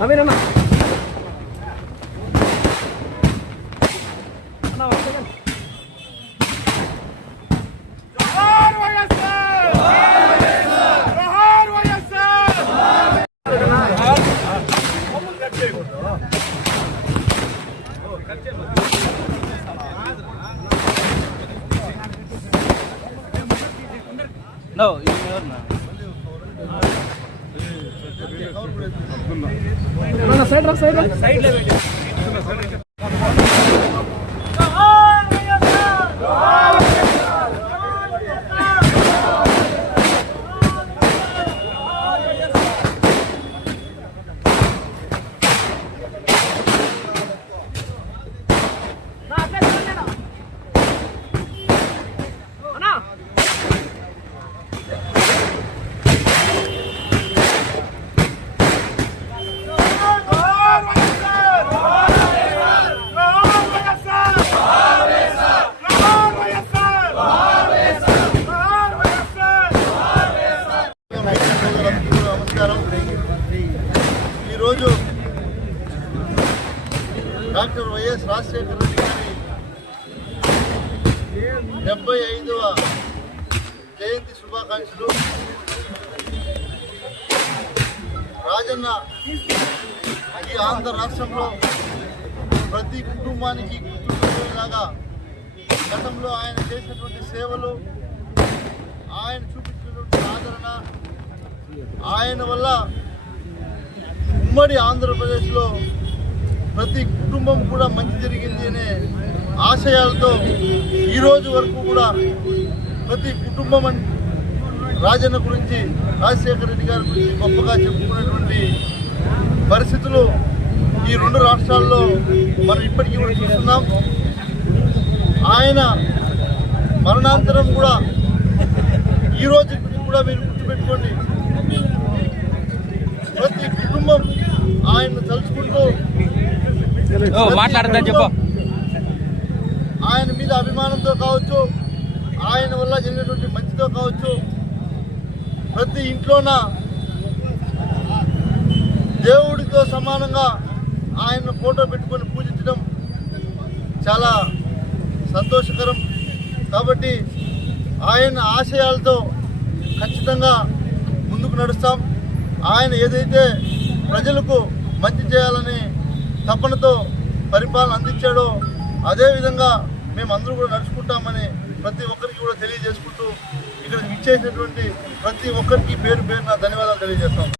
నవీనన్నా No, side ఈరోజు doctor YS Rajasekhara Reddy గారి 75వ జయంతి శుభాకాంక్షలు. రాజన్న ఈ ఆంధ్ర రాష్ట్రంలో ప్రతి కుటుంబానికి గుర్తుండేలాగా గతంలో ఆయన చేసినటువంటి సేవలు, ఆయన చూపించినటువంటి ఆదరణ, ఆయన వల్ల ఉమ్మడి ఆంధ్రప్రదేశ్లో ప్రతి కుటుంబం కూడా మంచి జరిగింది అనే ఆశయాలతో ఈరోజు వరకు కూడా ప్రతి కుటుంబం రాజన్న గురించి, రాజశేఖర రెడ్డి గారి గురించి గొప్పగా చెప్పుకునేటువంటి పరిస్థితులు ఈ రెండు రాష్ట్రాల్లో మనం ఇప్పటికీ కూడా చూస్తున్నాం. ఆయన మరణాంతరం కూడా ఈ రోజు కూడా మీరు గుర్తుపెట్టుకోండి, ప్రతి కుటుంబం ఆయన తలుచుకుంటూ మాట్లాడదని చెప్పు. ఆయన మీద అభిమానంతో కావచ్చు, ఆయన వల్ల జరిగినటువంటి మంచితో కావచ్చు, ప్రతి ఇంట్లోన దేవుడితో సమానంగా ఆయన ఫోటో పెట్టుకొని పూజించడం చాలా సంతోషకరం. కాబట్టి ఆయన ఆశయాలతో ఖచ్చితంగా ముందుకు నడుస్తాం. ఆయన ఏదైతే ప్రజలకు మంచి చేయాలని తపనతో పరిపాలన అందించాడో అదేవిధంగా మేమందరూ కూడా నడుచుకుంటామని ప్రతి ఒక్కరికి కూడా తెలియజేసుకుంటూ ఇక్కడ ఇచ్చేసినటువంటి ప్రతి ఒక్కరికి పేరు పేరున ధన్యవాదాలు తెలియజేస్తాం.